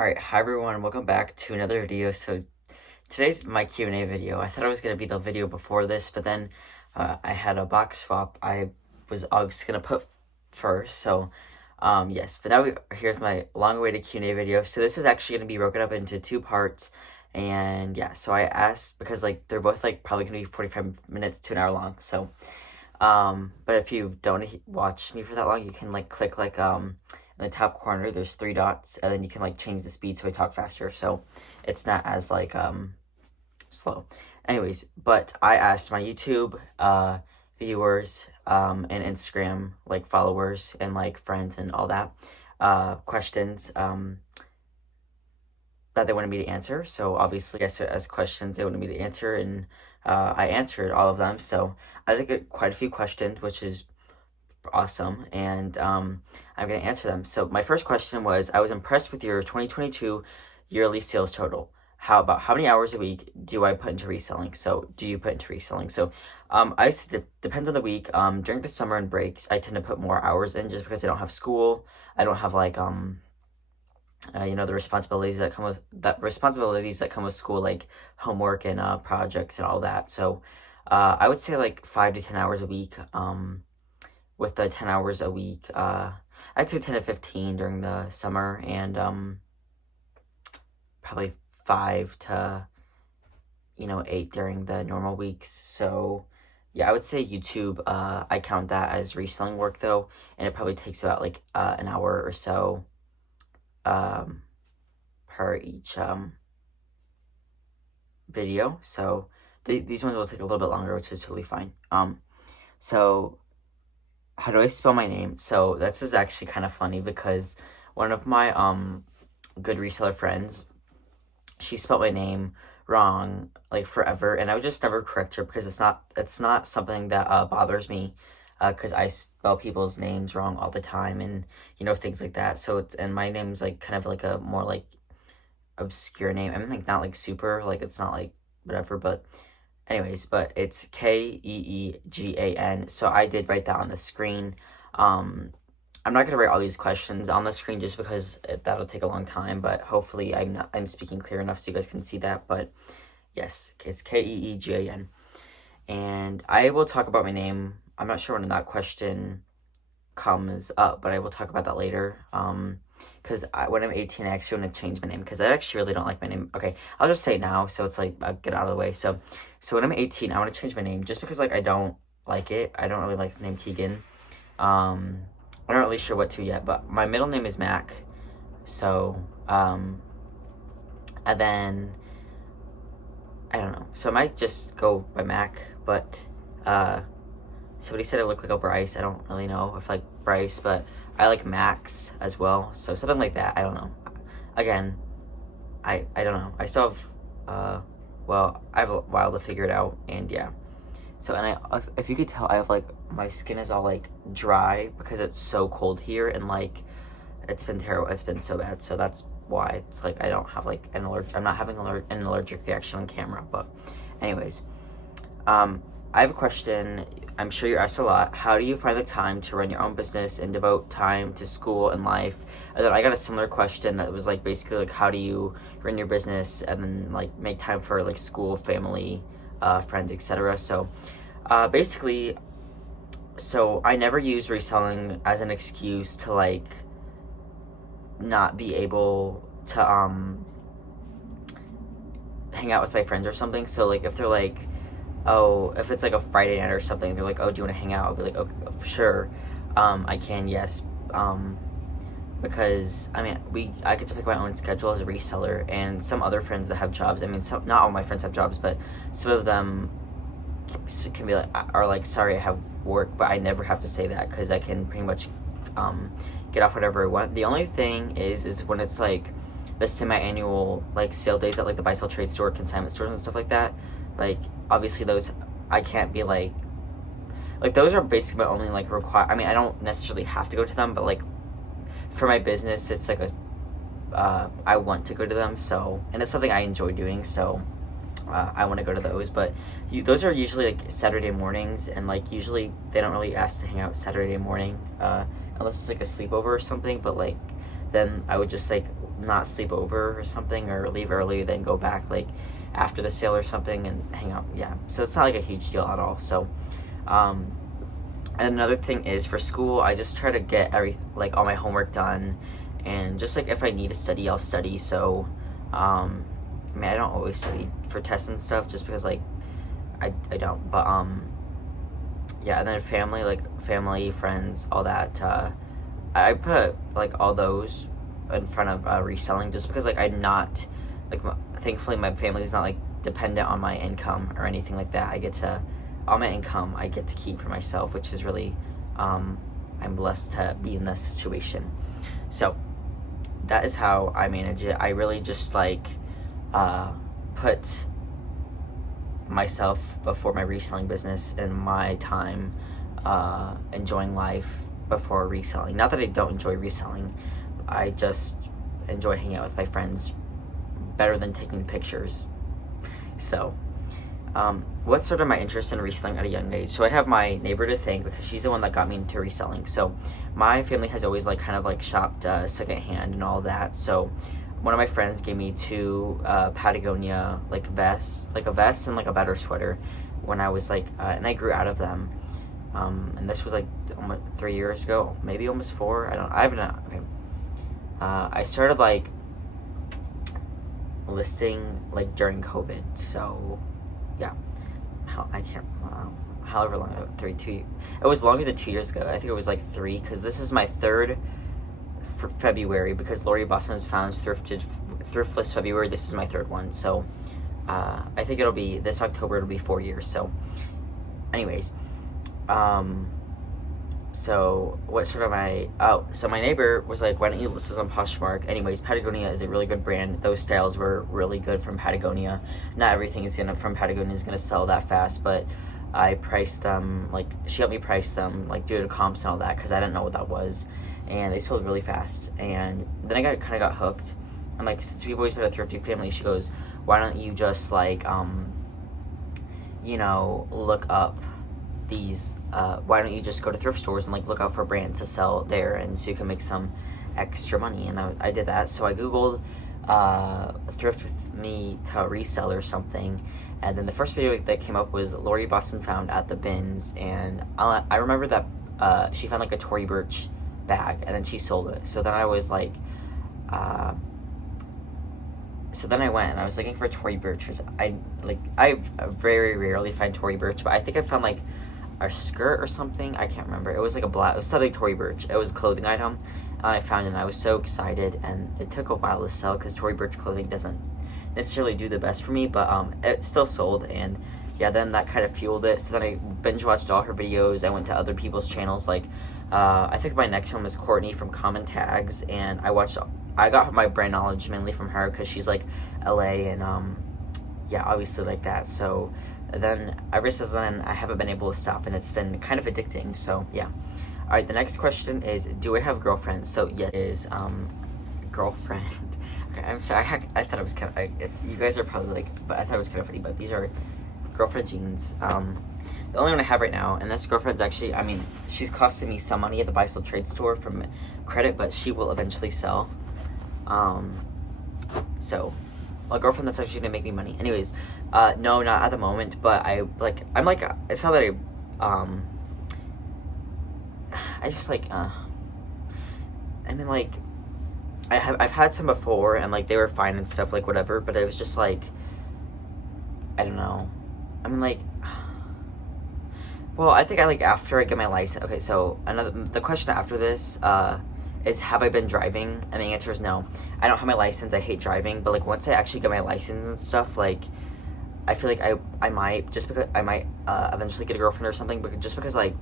Alright, hi everyone, welcome back to another video. So today's my Q&A video. I thought it was going to be the video before this, but then I had a box swap I was going to put first. So yes, but now here's my long-awaited Q&A video. So this is actually going to be broken up into two parts. And yeah, so I asked, because like they're both like probably going to be 45 minutes to an hour long. So but if you don't watch me for that long, you can like click like in the top corner there's three dots, and then you can like change the speed so I talk faster, so it's not as like slow. Anyways, but I asked my YouTube viewers and Instagram like followers and like friends and all that questions that they wanted me to answer. So obviously as questions they wanted me to answer, and I answered all of them. So I did get quite a few questions, which is awesome, and I'm going to answer them. So my first question was, I was impressed with your 2022 yearly sales total. How many hours a week do I put into reselling? So do you put into reselling? So depends on the week. During the summer and breaks, I tend to put more hours in just because I don't have school. I don't have like the responsibilities that come with school, like homework and projects and all that. So I would say like 5 to 10 hours a week. With the 10 hours a week, I'd say 10 to 15 during the summer, and probably 5 to 8 during the normal weeks. So yeah, I would say YouTube, I count that as reselling work though, and it probably takes about like an hour or so per each video. So these ones will take a little bit longer, which is totally fine. So how do I spell my name? So this is actually kind of funny, because one of my good reseller friends, she spelled my name wrong like forever, and I would just never correct her, because it's not something that bothers me, because I spell people's names wrong all the time, and things like that. So and my name's like kind of like a more like obscure name. I mean, like not like super, like it's not like whatever, but anyways, but it's Keegan. So I did write that on the screen. I'm not gonna write all these questions on the screen just because that'll take a long time, but hopefully I'm speaking clear enough so you guys can see that. But yes, it's Keegan, and I will talk about my name. I'm not sure when that question comes up, but I will talk about that later. Because when I'm 18, I actually want to change my name, because I actually really don't like my name. Okay, I'll just say it now, so it's like I'll get out of the way. So when I'm 18, I want to change my name, just because like I don't like it. I don't really like the name Keegan. I'm not really sure what to yet, but my middle name is Mac. So and then I don't know. So I might just go by Mac, but somebody said I look like a Bryce. I don't really know if I like Bryce, but I like Max as well. So something like that. I don't know. Again, I don't know. I still have I have a while to figure it out, and yeah. So, and if you could tell, I have like, my skin is all like dry because it's so cold here, and like it's been terrible. It's been so bad. So that's why it's like I don't have like an allergic. I'm not having an allergic reaction on camera. But anyways, I have a question. I'm sure you're asked a lot. How do you find the time to run your own business and devote time to school and life? And then I got a similar question that was like basically like, how do you run your business and then like make time for like school, family, friends, etc. So basically, so I never use reselling as an excuse to like not be able to hang out with my friends or something. So like if they're like, oh, if it's like a Friday night or something, they're like, oh, do you want to hang out? I'll be like, okay, sure, I can, yes, because I mean, I get to pick my own schedule as a reseller, and some other friends that have jobs, I mean, not all my friends have jobs, but some of them can be like, are like, sorry, I have work, but I never have to say that, because I can pretty much get off whatever I want. The only thing is when it's like the semi-annual like sale days at like the buy-sell trade store, consignment stores and stuff like that. Like obviously those I can't be like those are basically my only like I mean, I don't necessarily have to go to them, but like for my business it's like I want to go to them, so, and it's something I enjoy doing, so I want to go to those. But those are usually like Saturday mornings, and like usually they don't really ask to hang out Saturday morning unless it's like a sleepover or something. But like then I would just like not sleep over or something, or leave early, then go back like after the sale or something and hang out. Yeah, so it's not like a huge deal at all. So and another thing is, for school, I just try to get all my homework done, and just like if I need to study, I'll study. So I mean, I don't always study for tests and stuff, just because like I don't, but yeah. And then family, friends, all that, I put like all those in front of reselling, just because like I'm not like, thankfully my family is not like dependent on my income or anything like that. All my income I get to keep for myself, which is really, I'm blessed to be in this situation. So that is how I manage it. I really just like put myself before my reselling business, and my time enjoying life before reselling. Not that I don't enjoy reselling, I just enjoy hanging out with my friends better than taking pictures. So what started my interest in reselling at a young age? So I have my neighbor to thank, because she's the one that got me into reselling. So my family has always like kind of like shopped secondhand and all that. So one of my friends gave me two Patagonia like vests, like a vest and like a better sweater, when I was like and I grew out of them, and this was like almost 3 years ago, maybe almost 4. I haven't okay. I started like listing like during COVID. So yeah, however long, 2. It was longer than 2 years ago. I think it was like 3, because this is my third for February, because Lori Boston's Founds Thriftless February. This is my third one. So I think it'll be this October, it'll be 4 years. So anyways, so what sort of so my neighbor was like, why don't you list this on Poshmark? Anyways, Patagonia is a really good brand. Those styles were really good from Patagonia. Not everything from Patagonia is gonna sell that fast, but I priced them, like she helped me price them, like do the comps and all that, because I didn't know what that was, and they sold really fast. And then I kind of got hooked. And like, since we've always been a thrifty family, she goes, why don't you just like look up these, why don't you just go to thrift stores and like look out for brands to sell there, and so you can make some extra money. And I did that. So I googled thrift with me to resell or something, and then the first video that came up was Lori Boston found at the bins. And I remember that she found like a Tory Burch bag, and then she sold it. So then I was like so then I went and I was looking for Tory Burch, which I very rarely find Tory Burch, but I think I found like a skirt or something. I can't remember. It was like it was something Tory Burch. It was a clothing item, and I found it, and I was so excited. And it took a while to sell, because Tory Burch clothing doesn't necessarily do the best for me, but it still sold. And yeah, then that kind of fueled it. So then I binge watched all her videos. I went to other people's channels, like I think my next one was Courtney from Common Tags, and I got my brand knowledge mainly from her, because she's like LA, and yeah, obviously like that. So then ever since then, I haven't been able to stop, and it's been kind of addicting. So yeah. All right, the next question is, do I have girlfriends? So yes, it is girlfriend. Okay, I'm sorry. I thought it was kind of, you guys are probably like, but I thought it was kind of funny. But these are girlfriend jeans. The only one I have right now, and this girlfriend's actually, I mean, she's costing me some money at the buy-sell trade store from credit, but she will eventually sell. So a girlfriend that's actually gonna make me money. Anyways, no, not at the moment, but it's not that I just like, I mean, like, I've had some before, and like they were fine and stuff, like whatever, but it was just like, I don't know. I mean, like, well, I think after I get my license. Okay, so the question after this is, have I been driving? And the answer is no. I don't have my license. I hate driving, but like once I actually get my license and stuff, like I feel like I might, just because I might eventually get a girlfriend or something, but just because like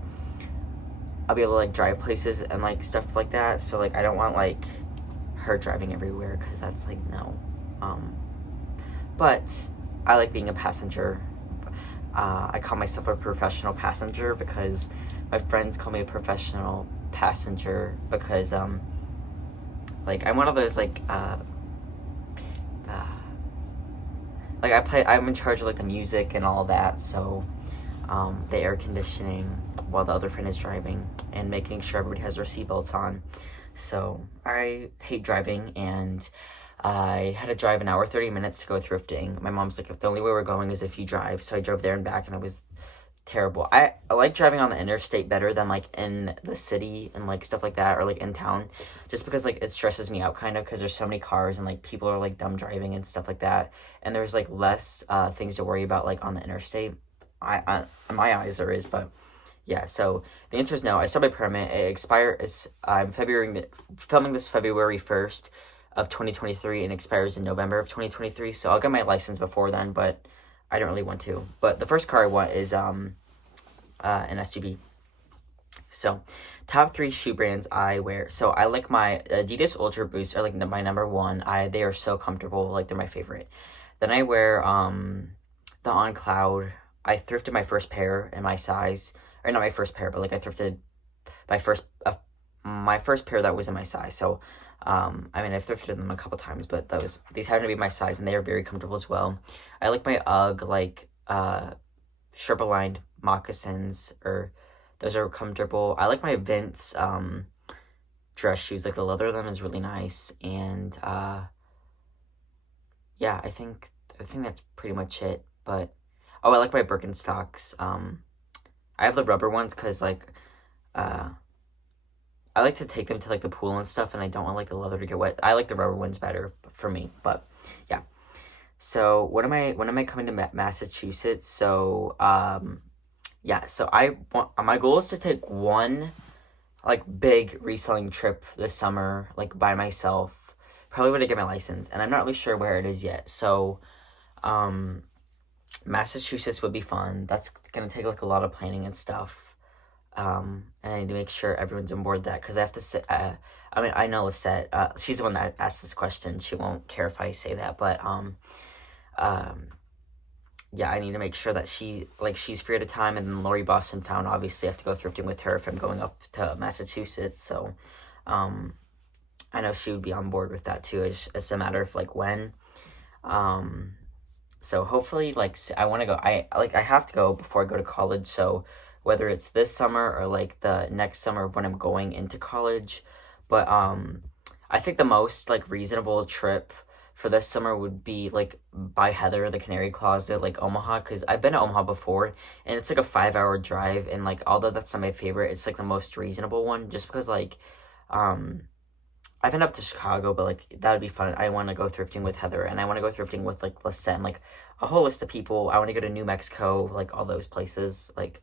I'll be able to like drive places and like stuff like that. So like I don't want like her driving everywhere, because that's like no. But I like being a passenger. I call myself a professional passenger, because my friends call me a professional passenger, because like I'm one of those like I'm in charge of like the music and all that, so the air conditioning while the other friend is driving, and making sure everybody has their seatbelts on. So I hate driving, and I had to drive an hour 30 minutes to go thrifting. My mom's like, the only way we're going is if you drive. So I drove there and back, and it was terrible. I like driving on the interstate better than like in the city and like stuff like that, or like in town, just because like it stresses me out kind of, because there's so many cars and like people are like dumb driving and stuff like that, and there's like less things to worry about like on the interstate. I in my eyes there is, but yeah. So the answer is no. I still have my permit. It expires. I'm filming this February 1st of 2023, and expires in November of 2023. So I'll get my license before then, but I don't really want to. But the first car I want is an SUV. So, top 3 shoe brands I wear. So I like my Adidas Ultra Boost are like my number one. They are so comfortable. Like, they're my favorite. Then I wear the On Cloud. I thrifted my first pair in my size, or not my first pair, but like I thrifted my first pair that was in my size. So I mean, I've thrifted them a couple times, but these happen to be my size, and they are very comfortable as well. I like my UGG, like, Sherpa lined moccasins, or those are comfortable. I like my Vince, dress shoes, like the leather of them is really nice, and, yeah, I think that's pretty much it, but, oh, I like my Birkenstocks. I have the rubber ones, because, like, I like to take them to like the pool and stuff, and I don't want like the leather to get wet. I like the rubber ones better for me, but yeah. So when am I coming to Massachusetts? So yeah. So my goal is to take one like big reselling trip this summer, like by myself. Probably when I get my license, and I'm not really sure where it is yet. So Massachusetts would be fun. That's gonna take like a lot of planning and stuff. And I need to make sure everyone's on board that, because I have to say, I mean, I know Lisette, she's the one that asked this question. She won't care if I say that, but, yeah, I need to make sure that she's free at a time, and then Lori Boston Town, obviously I have to go thrifting with her if I'm going up to Massachusetts, so, I know she would be on board with that too. It's a matter of, like, when, so hopefully, like, I want to go, I have to go before I go to college, so whether it's this summer or like the next summer when I'm going into college. But I think the most like reasonable trip for this summer would be like by Heather, the Canary Closet, like Omaha, because I've been to Omaha before, and it's like a 5-hour drive, and like although that's not my favorite, it's like the most reasonable one, just because like I've been up to Chicago, but like that would be fun. I want to go thrifting with Heather, and I want to go thrifting with like Lisette, and like a whole list of people. I want to go to New Mexico, like all those places, like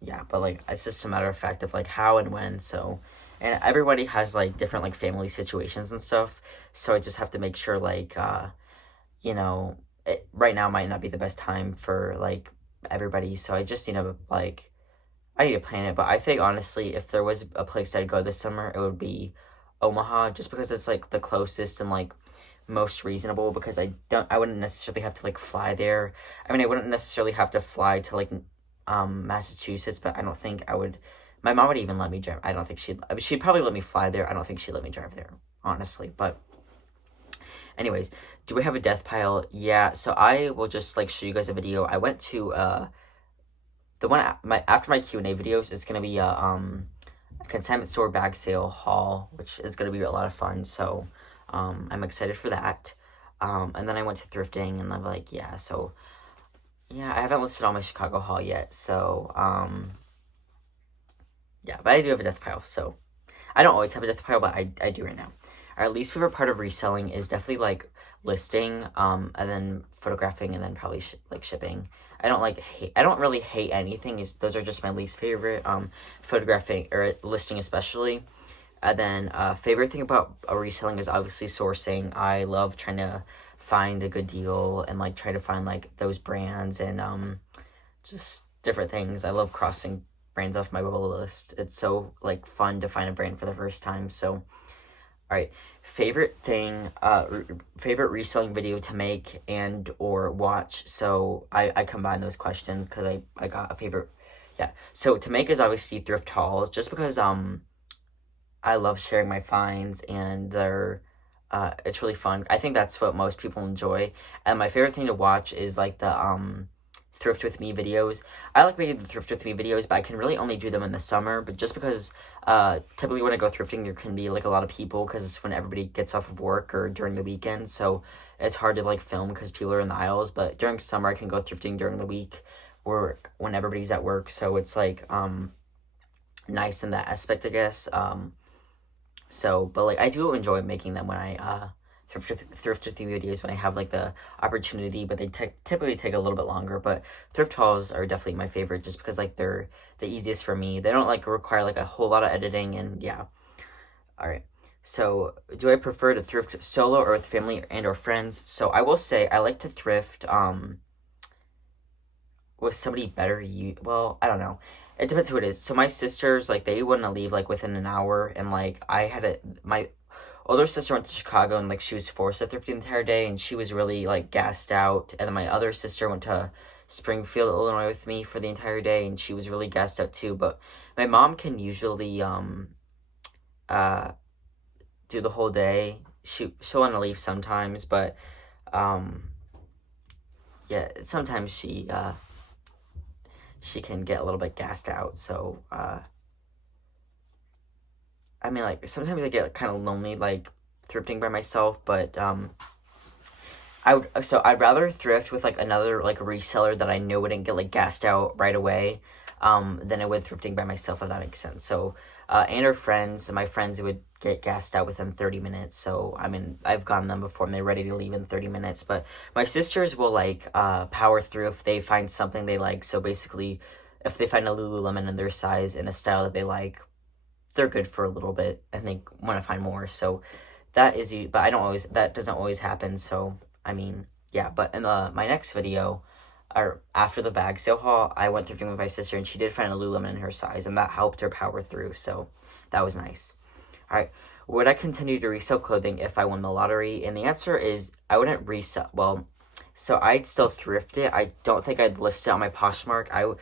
yeah, but like it's just a matter of fact of like how and when. So, and everybody has like different like family situations and stuff, so I just have to make sure like you know, right now might not be the best time for like everybody, so I just, you know, like I need to plan it. But I think honestly, if there was a place I'd go this summer, it would be Omaha, just because it's like the closest and like most reasonable, because I wouldn't necessarily have to like fly there. I mean, I wouldn't necessarily have to fly to like Massachusetts, but I don't think I would. My mom would even let me drive. I don't think she'd probably let me fly there. I don't think she'd let me drive there, honestly. But anyways, do we have a death pile? Yeah, so I will just like show you guys a video. I went to the one after my Q&A videos. It's gonna be a consignment store bag sale haul, which is gonna be a lot of fun. So I'm excited for that. And then I went to thrifting, and I'm like, yeah, so yeah, I haven't listed all my Chicago haul yet, so, yeah, but I do have a death pile, so, I don't always have a death pile, but I do right now. Our least favorite part of reselling is definitely, like, listing, and then photographing, and then probably, like, shipping. I don't really hate anything. Those are just my least favorite, photographing, or listing especially. And then, favorite thing about reselling is obviously sourcing. I love trying to find a good deal, and like try to find like those brands, and just different things. I love crossing brands off my list. It's so like fun to find a brand for the first time. So all right, favorite reselling video to make and or watch. So I combine those questions because I got a favorite. Yeah, so to make is obviously thrift hauls, just because I love sharing my finds, and it's really fun. I think that's what most people enjoy. And my favorite thing to watch is like the thrift with me videos. I like making the thrift with me videos, but I can really only do them in the summer. But just because typically when I go thrifting, there can be like a lot of people because it's when everybody gets off of work or during the weekend. So it's hard to like film because people are in the aisles. But during summer, I can go thrifting during the week or when everybody's at work. So it's like nice in that aspect, I guess. But like I do enjoy making them when I thrifting videos when I have like the opportunity, but they typically take a little bit longer. But thrift hauls are definitely my favorite just because like they're the easiest for me. They don't like require like a whole lot of editing, and yeah. All right. So, do I prefer to thrift solo or with family and or friends? So, I will say I like to thrift with somebody better. Well, I don't know. It depends who it is. So my sisters, like, they wouldn't leave like within an hour, and like my older sister went to Chicago, and like she was forced to thrift the entire day, and she was really like gassed out. And then my other sister went to Springfield, Illinois with me for the entire day, and she was really gassed out too. But my mom can usually do the whole day. She'll want to leave sometimes, but yeah, sometimes she can get a little bit gassed out. So I mean, like, sometimes I get kind of lonely, like, thrifting by myself, but, I'd rather thrift with, like, another, like, reseller that I know wouldn't get, like, gassed out right away, than I would thrifting by myself, if that makes sense. So, and our friends, my friends would get gassed out within 30 minutes, so, I mean, I've gotten them before, and they're ready to leave in 30 minutes, but my sisters will, like, power through if they find something they like. So, basically, if they find a Lululemon in their size and a style that they like, they're good for a little bit and they want to find more. So that doesn't always happen. So I mean, yeah. But in my next video, or after the bag sale haul, I went thrifting with my sister, and she did find a Lululemon in her size, and that helped her power through. So that was nice. All right, would I continue to resell clothing if I won the lottery? And the answer is I wouldn't resell. Well, so I'd still thrift it. I don't think I'd list it on my Poshmark. I don't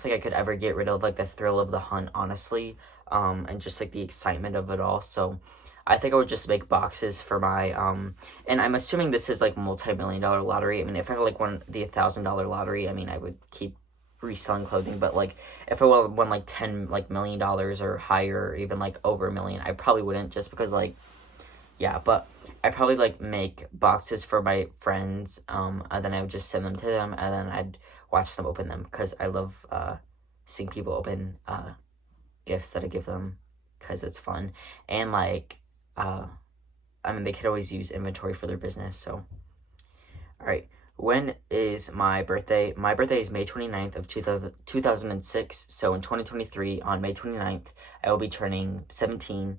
think I could ever get rid of like the thrill of the hunt, honestly, and just like the excitement of it all. So I think I would just make boxes for my and I'm assuming this is like multi-million-dollar lottery. I mean, if I like won the $1,000 lottery, I mean, I would keep reselling clothing. But like if I won like $10 million or higher, or even like over $1 million, I probably wouldn't, just because like, yeah. But I'd probably like make boxes for my friends, and then I would just send them to them, and then I'd watch them open them, because I love seeing people open gifts that I give them, because it's fun. And like I mean, they could always use inventory for their business. So all right, when is my birthday? My birthday is May 29th of 2006. So in 2023, on May 29th, I will be turning 17.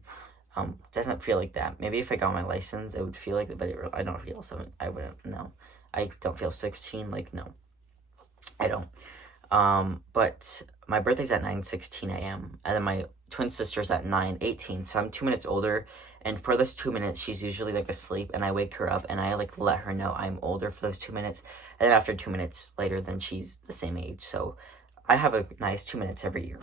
Doesn't feel like that. Maybe if I got my license, it would feel like it, but I don't feel 7. I wouldn't, no. I don't feel 16, like, no. I don't. But my birthday's at 9:16 a.m. And then my twin sister's at 9:18. So I'm 2 minutes older. And for those 2 minutes, she's usually, like, asleep. And I wake her up, and I, like, let her know I'm older for those 2 minutes. And then after 2 minutes later, then she's the same age. So I have a nice 2 minutes every year.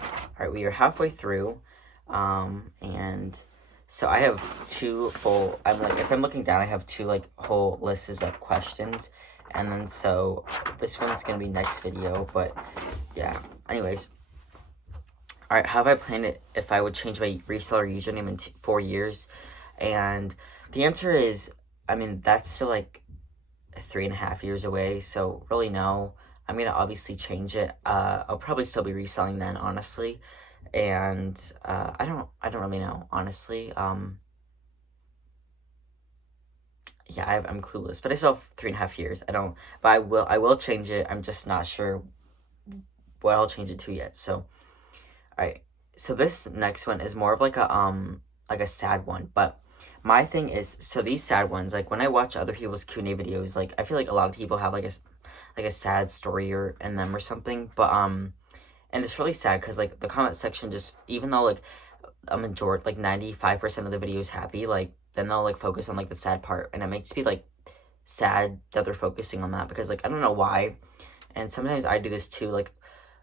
All right, we are halfway through. And so I have if I'm looking down, I have 2 like whole lists of questions, and then so this one's gonna be next video. But yeah, anyways, all right, have I planned it if I would change my reseller username in 4 years? And the answer is, I mean, that's still like 3.5 years away, so really no. I'm gonna obviously change it. I'll probably still be reselling then, honestly. And I don't really know, honestly. Yeah, I'm clueless, but I still have 3.5 years. But I will change it. I'm just not sure what I'll change it to yet. So, all right. So this next one is more of like a sad one. But my thing is, so these sad ones, like when I watch other people's Q&A videos, like I feel like a lot of people have like a sad story in them or something. But and it's really sad because, like, the comment section just, even though, like, a majority, like, 95% of the video is happy, like, then they'll, like, focus on, like, the sad part. And it makes me, like, sad that they're focusing on that because, like, I don't know why. And sometimes I do this, too. Like,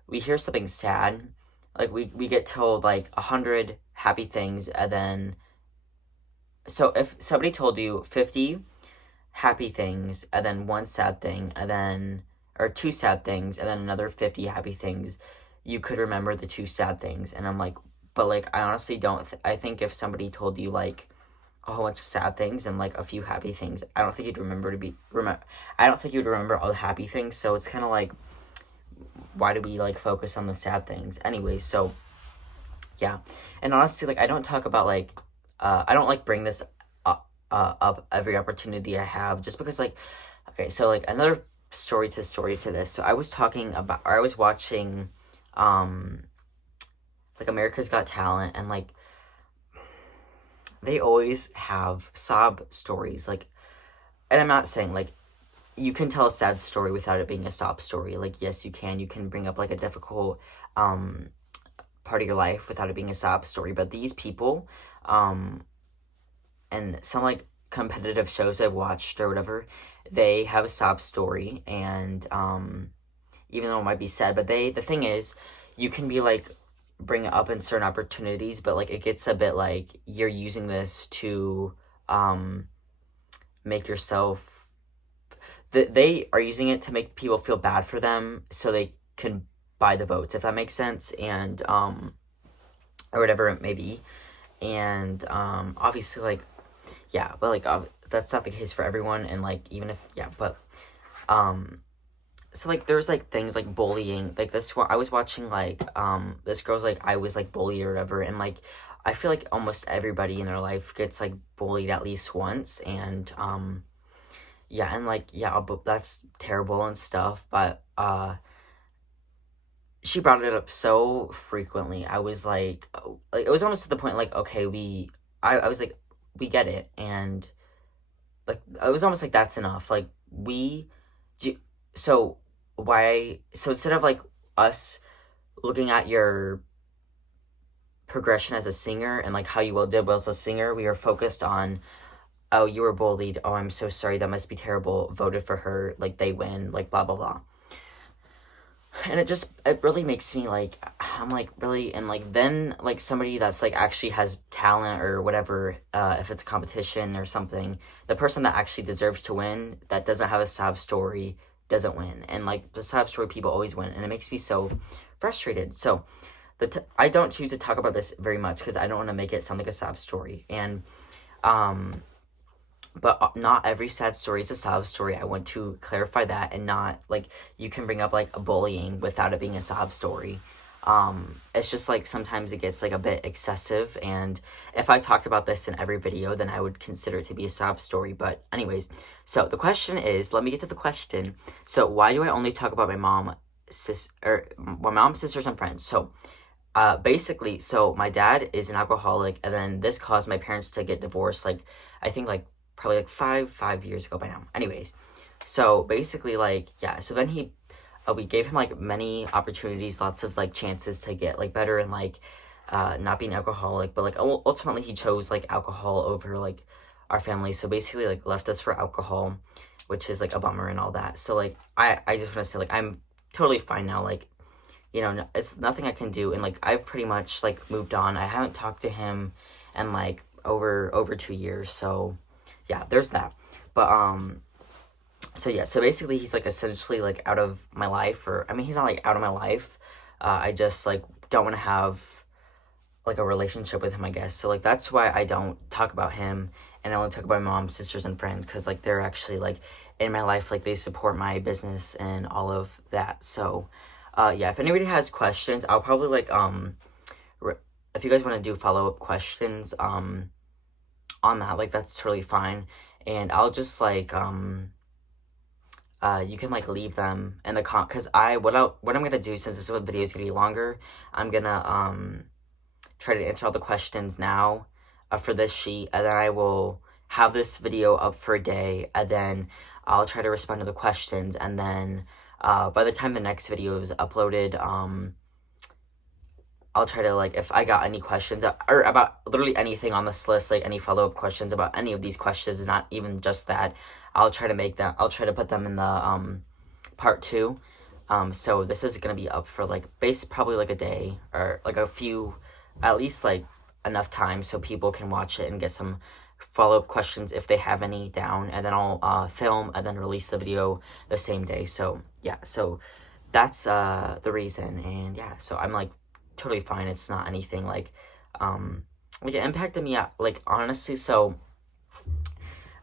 we hear something sad. Like, we get told, like, 100 happy things, and then... So, if somebody told you 50 happy things, and then one sad thing, and then, or two sad things, and then another 50 happy things, you could remember the two sad things. And I'm like, but like, I honestly don't, I think if somebody told you like a whole bunch of sad things and like a few happy things, I don't think you'd I don't think you'd remember all the happy things. So it's kind of like, why do we like focus on the sad things anyway? So yeah. And honestly, like, I don't talk about like, I don't like bring this up every opportunity I have, just because like, okay, so like another story to this. So I was watching like America's Got Talent, and like they always have sob stories, like, and I'm not saying like you can tell a sad story without it being a sob story. Like, yes, you can bring up like a difficult part of your life without it being a sob story. But these people, and some like competitive shows I've watched or whatever, they have a sob story, and even though it might be sad, but the thing is, you can be like, bring it up in certain opportunities, but like it gets a bit like you're using this to make yourself, they are using it to make people feel bad for them so they can buy the votes, if that makes sense, and or whatever it may be. And obviously, like, yeah, but like that's not the case for everyone. And like, even if, yeah, but so like there's like things like bullying, like this one I was watching, like this girl's like, I was like bullied or whatever, and like I feel like almost everybody in their life gets like bullied at least once. And yeah, and like, yeah, but that's terrible and stuff. But she brought it up so frequently. I was like it was almost to the point like, okay, I was like, we get it. And like, it was almost like, that's enough. Like, so instead of like us looking at your progression as a singer and like how you did well as a singer, we are focused on, oh, you were bullied, oh, I'm so sorry, that must be terrible, voted for her, like, they win, like, blah blah blah. And it really makes me like, I'm like, really? And like, then like somebody that's like actually has talent or whatever, if it's a competition or something, the person that actually deserves to win, that doesn't have a sob story, doesn't win. And like, the sob story people always win, and it makes me so frustrated. So I don't choose to talk about this very much because I don't want to make it sound like a sob story. And but not every sad story is a sob story. I want to clarify that, and not like, you can bring up like a bullying without it being a sob story. It's just like sometimes it gets like a bit excessive, and if I talked about this in every video, then I would consider it to be a sob story. But anyways, so the question is, let me get to the question. So why do I only talk about my mom, my mom, sisters, and friends? So basically, so my dad is an alcoholic, and then this caused my parents to get divorced, like, I think like probably like five years ago by now. Anyways, so basically, like, yeah, so then we gave him like many opportunities, lots of like chances to get like better and like not being alcoholic, but like ultimately he chose like alcohol over like our family. So basically, like, left us for alcohol, which is like a bummer and all that. So like, I just want to say, like, I'm totally fine now. Like, you know, it's nothing I can do, and like, I've pretty much like moved on. I haven't talked to him in like over 2 years. So yeah, there's that. But so yeah, so basically he's like essentially like out of my life, or I mean, he's not like out of my life. I just like don't want to have like a relationship with him, I guess. So like, that's why I don't talk about him, and I only talk about my mom, sisters, and friends, because like they're actually like in my life, like they support my business and all of that. So yeah, if anybody has questions, I'll probably like if you guys want to do follow-up questions on that, like, that's totally fine. And I'll just like you can like leave them in the because what I'm gonna do, since this video is gonna be longer, I'm gonna try to answer all the questions now for this sheet, and then I will have this video up for a day, and then I'll try to respond to the questions, and then by the time the next video is uploaded, I'll try to, like, if I got any questions or about literally anything on this list, like any follow-up questions about any of these questions, not even just that, I'll try to put them in the part 2. So this is gonna be up for like probably like a day, or like a few, at least like enough time so people can watch it and get some follow-up questions if they have any down, and then I'll film and then release the video the same day. So yeah, so that's the reason. And yeah, so I'm like totally fine. It's not anything like it impacted me like honestly. So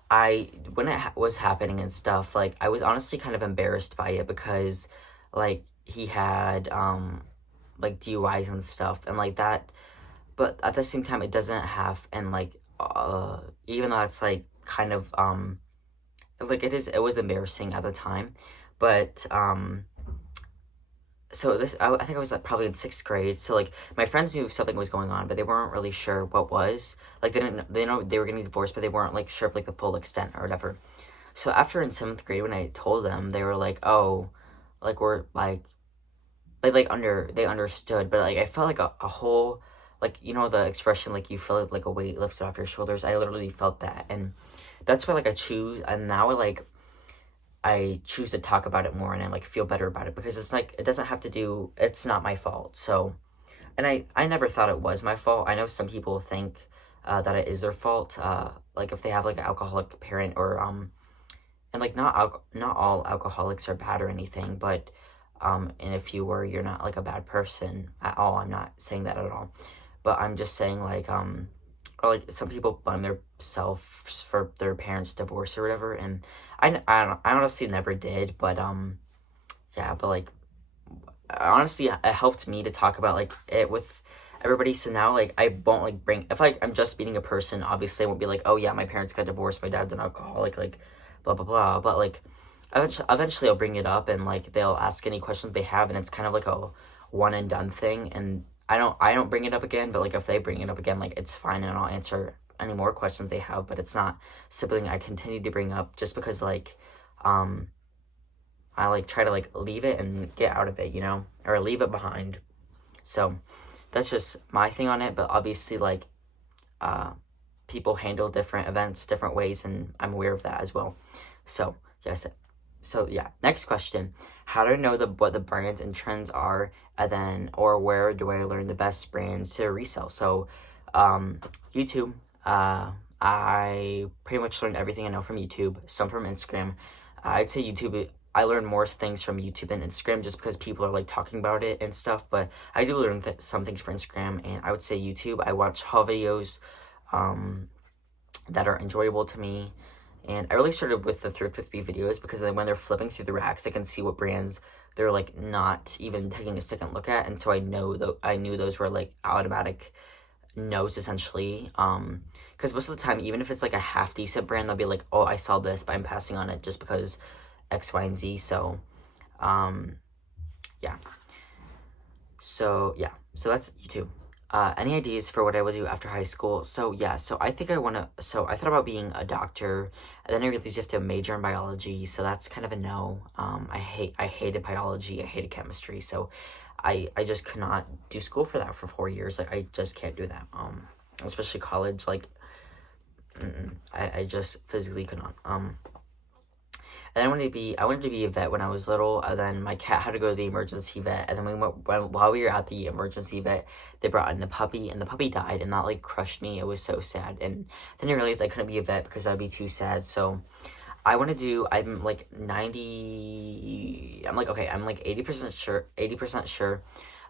when it was happening and stuff, like I was honestly kind of embarrassed by it because like he had like DUIs and stuff and like that, but at the same time it doesn't have, and like even though it's like kind of like it was embarrassing at the time, but so I think I was like probably in 6th grade. So like my friends knew something was going on, but they weren't really sure what was. Like they know they were getting divorced, but they weren't like sure of like the full extent or whatever. So after in 7th grade, when I told them, they were like, "Oh, like we're they understood." But like I felt like a whole, like, you know, the expression like you feel like a weight lifted off your shoulders. I literally felt that, and that's why like I choose to talk about it more, and I like feel better about it because it's like it's not my fault. So, and I never thought it was my fault. I know some people think that it is their fault. Like if they have like an alcoholic parent or and like not all alcoholics are bad or anything, but and if you were, you're not like a bad person at all. I'm not saying that at all, but I'm just saying like or like some people blame themselves for their parents' divorce or whatever, and I honestly never did, but yeah, but like honestly it helped me to talk about like it with everybody. So now like I won't like bring, if like I'm just meeting a person, obviously I won't be like, oh yeah, my parents got divorced, my dad's an alcoholic, like blah blah blah, but like eventually I'll bring it up, and like they'll ask any questions they have, and it's kind of like a one and done thing, and I don't bring it up again, but like if they bring it up again, like it's fine, and I'll answer any more questions they have, but it's not something I continue to bring up just because like I like try to like leave it and get out of it, you know, or leave it behind. So that's just my thing on it, but obviously like people handle different events different ways, and I'm aware of that as well. So yes, so yeah, next question. How do I know what the brands and trends are, and then or where do I learn the best brands to resell? So YouTube. I pretty much learned everything I know from YouTube, some from Instagram. I'd say YouTube, I learn more things from YouTube than Instagram just because people are like talking about it and stuff, but I do learn some things from Instagram, and I would say YouTube. I watch haul videos that are enjoyable to me, and I really started with the thrift with me videos because then when they're flipping through the racks, I can see what brands they're like not even taking a second look at, and so I knew those were like automatic knows essentially, because most of the time, even if it's like a half decent brand, they'll be like, oh, I saw this but I'm passing on it just because X, Y, and Z. So yeah, so that's YouTube. Any ideas for what I would do after high school? So yeah, so I think I thought about being a doctor, and then I realized you have to major in biology, so that's kind of a no. I hated biology, I hated chemistry, so I just could not do school for that for 4 years. Like I just can't do that. Especially college, like I just physically could not. And I wanted to be a vet when I was little, and then my cat had to go to the emergency vet, and then while we were at the emergency vet, they brought in the puppy, and the puppy died, and that like crushed me. It was so sad, and then I realized I couldn't be a vet because that'd be too sad. So I'm like 80% sure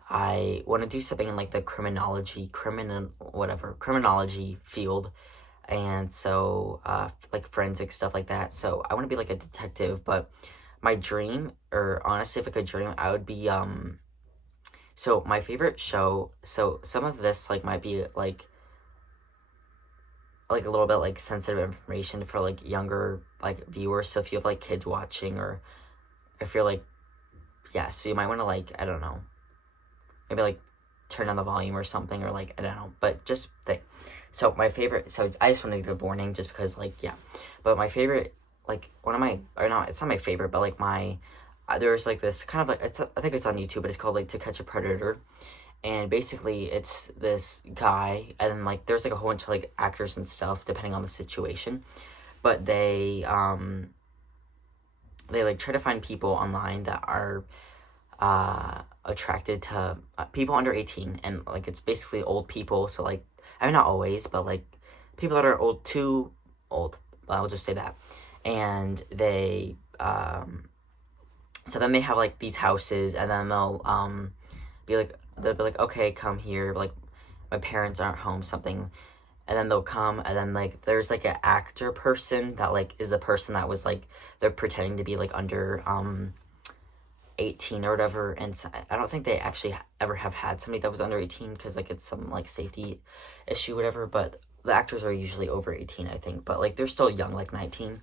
I want to do something in like the criminology field, and so like forensic stuff like that. So I want to be like a detective, but my dream, or honestly if I could dream, I would be so my favorite show, so some of this like might be like a little bit like sensitive information for like younger like viewers, so if you have like kids watching, or if you're like, yeah, so you might want to like, I don't know, maybe like turn down the volume or something, or like, I don't know, but just think. So my favorite, so I just want to give a warning just because like, yeah, but my favorite, like it's not my favorite, but like there's like this kind of like, I think it's on YouTube, but it's called like To Catch a Predator, and basically it's this guy, and then like there's like a whole bunch of like actors and stuff depending on the situation, but they like try to find people online that are attracted to people under 18, and like it's basically old people, so like, I mean not always, but like people that are too old. I'll just say that. And so then they have like these houses, and then they'll be like, okay, come here, like my parents aren't home, something. And then they'll come, and then like there's like an actor person that like is the person that was like, they're pretending to be like under 18 or whatever, and so, I don't think they actually ever have had somebody that was under 18, because like it's some like safety issue, whatever, but the actors are usually over 18, I think, but like they're still young, like 19.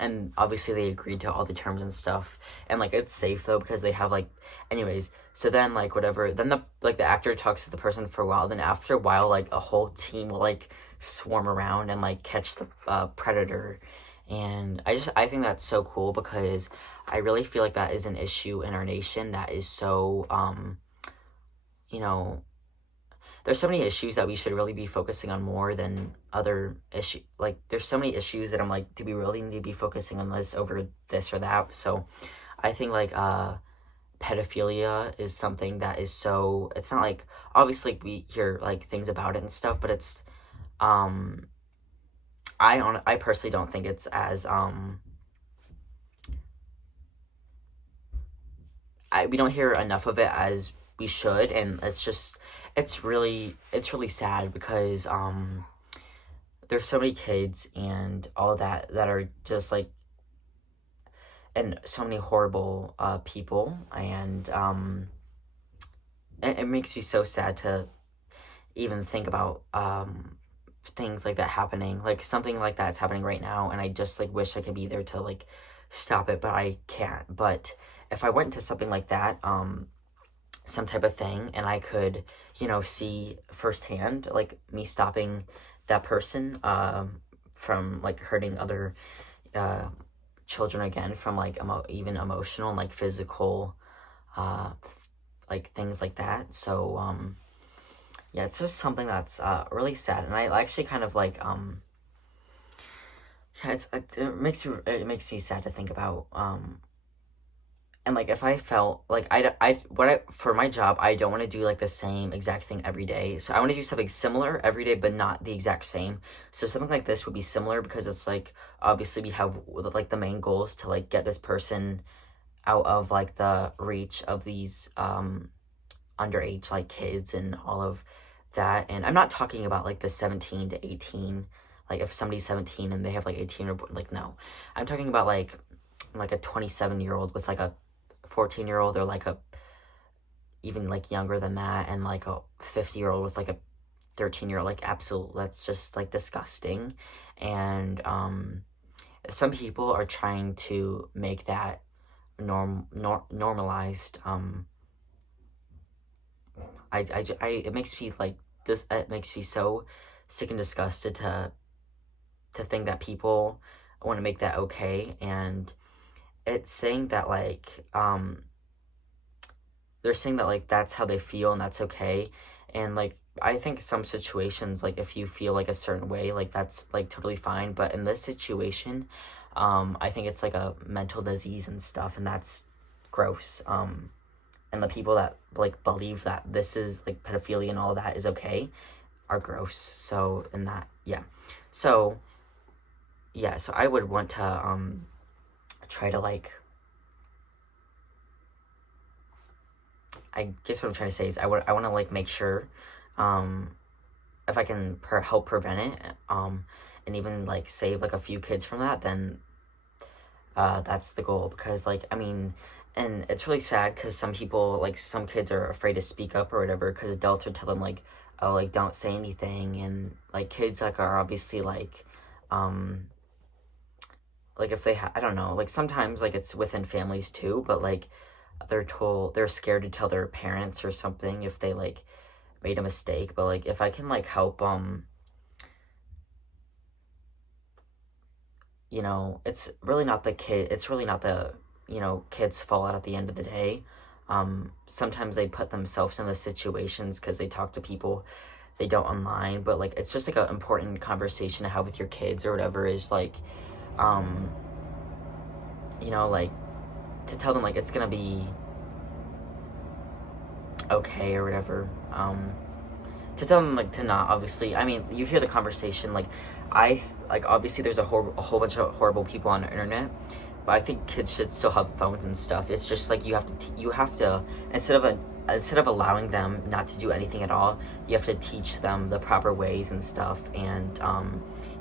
And obviously they agreed to all the terms and stuff, and like it's safe though, because they have like, anyways, so then like whatever, then the actor talks to the person for a while, then after a while like a whole team will like swarm around and like catch the predator. And I think that's so cool, because I really feel like that is an issue in our nation that is so you know, there's so many issues that we should really be focusing on more than other issues. Like, there's so many issues that I'm like, do we really need to be focusing on this over this or that? So I think like pedophilia is something that is so, it's not like, obviously we hear like things about it and stuff, but it's I personally don't think it's as we don't hear enough of it as we should, and it's really sad, because there's so many kids and all that are just like, and so many horrible people, and it makes me so sad to even think about things like that happening, like something like that's happening right now, and I just like wish I could be there to like stop it, but I can't. But if I went to something like that, some type of thing, and I could, see firsthand like me stopping that person from like hurting other children again, from like even emotional and like physical like things like that. So yeah, it's just something that's really sad, and I actually kind of like yeah, it makes me sad to think about. And like if I felt like for my job, I don't want to do like the same exact thing every day. So I want to do something similar every day, but not the exact same. So something like this would be similar, because it's like, obviously we have like the main goals to like get this person out of like the reach of these underage like kids and all of that. And I'm not talking about like the 17 to 18, like if somebody's 17 and they have like 18, or like, no, I'm talking about like a 27-year-old with like a 14-year-old, or like a even like younger than that, and like a 50-year-old with like a 13-year-old. Like, absolute, that's just like disgusting. And some people are trying to make that normalized. It makes me like this. It makes me so sick and disgusted to think that people want to make that okay. And it's saying that like they're saying that like that's how they feel and that's okay. And like I think some situations, like if you feel like a certain way, like that's like totally fine, but in this situation I think it's like a mental disease and stuff, and that's gross. And the people that like believe that this is like pedophilia and all that is okay are gross. So in that, so I would want to try to like, I guess what I'm trying to say is I want to like make sure if I can help prevent it, and even like save like a few kids from that, then that's the goal. Because like, I mean, and it's really sad, because some people, like some kids are afraid to speak up or whatever, because adults are telling them like, oh, like don't say anything. And like kids like are obviously like if they I don't know, like sometimes like it's within families too, but like they're scared to tell their parents or something if they like made a mistake. But like if I can like help it's really not the kids' fault at the end of the day. Sometimes they put themselves in the situations because they talk to people they don't online, but like it's just like an important conversation to have with your kids or whatever, is like like to tell them like it's gonna be okay or whatever, to tell them like to not, obviously, I mean, you hear the conversation, like obviously there's a whole bunch of horrible people on the internet, but I think kids should still have phones and stuff. It's just like you have to instead of allowing them not to do anything at all, you have to teach them the proper ways and stuff. And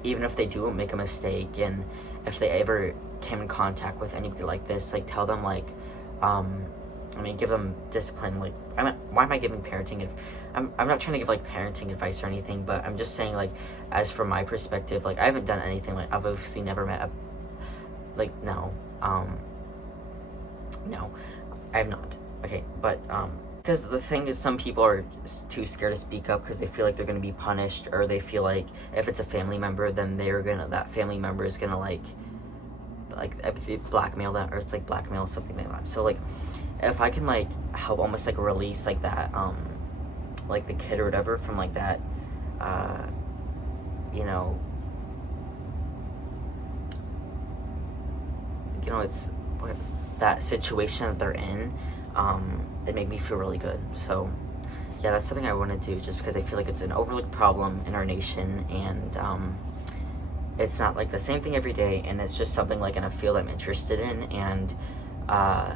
even if they do make a mistake, and if they ever came in contact with anybody like this, like tell them like give them discipline. Like, why am I giving parenting? I'm not trying to give like parenting advice or anything, but I'm just saying, like, as from my perspective, like I haven't done anything. Like, I've obviously never met no, I have not. Okay, but because the thing is, some people are too scared to speak up because they feel like they're gonna be punished, or they feel like if it's a family member, then that family member is gonna like blackmail them, or it's like blackmail, something like that. So like, if I can like help almost like release like that, like the kid or whatever from like that, it's that situation that they're in, it made me feel really good. So yeah, that's something I want to do, just because I feel like it's an overlooked problem in our nation, and it's not like the same thing every day, and it's just something like in a field I'm interested in, and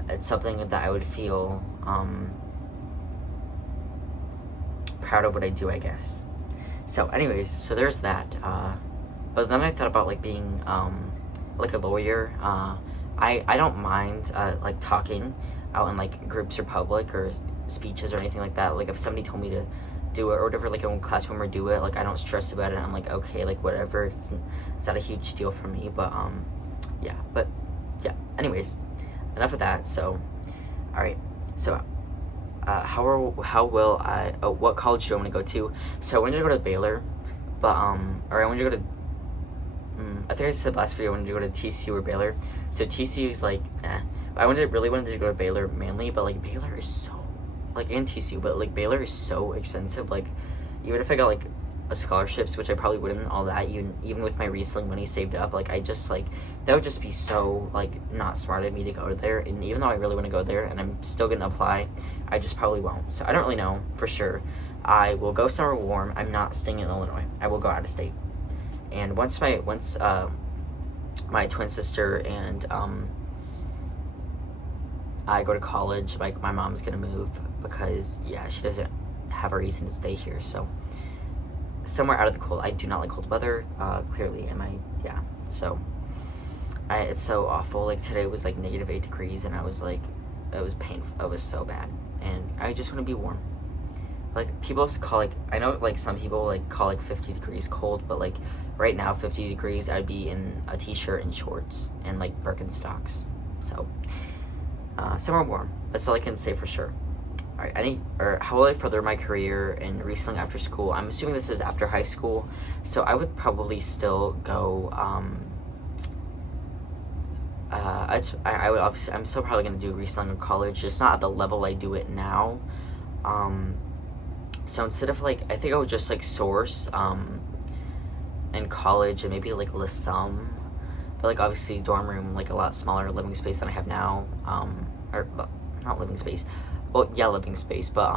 it's something that I would feel proud of what I do, I guess. So anyways, so there's that. But then I thought about like being like a lawyer. I don't mind like talking out in like groups or public or speeches or anything like that. Like if somebody told me to do it or whatever, like I won't classroom or do it, like I don't stress about it. I'm like, okay, like whatever, it's not a huge deal for me. But yeah, anyways, enough of that. So all right, so what college do I want to go to? So I wanted to go to Baylor, but or I wanted to go to I think I said last video I wanted to go to TCU or Baylor. So TCU is like, I really wanted to go to Baylor mainly, but like Baylor is so, like, and TCU, but like Baylor is so expensive. Like, even if I got like a scholarships, which I probably wouldn't, all that, even with my reselling money saved up, like I just like, that would just be so like not smart of me to go there. And even though I really want to go there and I'm still gonna apply, I just probably won't. So I don't really know for sure. I will go somewhere warm. I'm not staying in Illinois. I will go out of state. And once my twin sister and I go to college, like my mom's gonna move, because yeah, she doesn't have a reason to stay here. So somewhere out of the cold. I do not like cold weather, clearly. So it's so awful. Like today was like -8 degrees, and I was like, it was painful. It was so bad, and I just want to be warm. Like people call, like, I know like some people like call like 50 degrees cold, but like right now 50 degrees I'd be in a t-shirt and shorts and like Birkenstocks. So somewhere warm. That's all I can say for sure. All right, how will I further my career in reselling after school? I'm assuming this is after high school, so I would probably still go. I would obviously. I'm still probably gonna do reselling in college, just not at the level I do it now. So instead of like, I think I would just like source in college and maybe like list some, but like obviously dorm room, like a lot smaller living space than I have now. Or not living space. Well, yeah, living space, but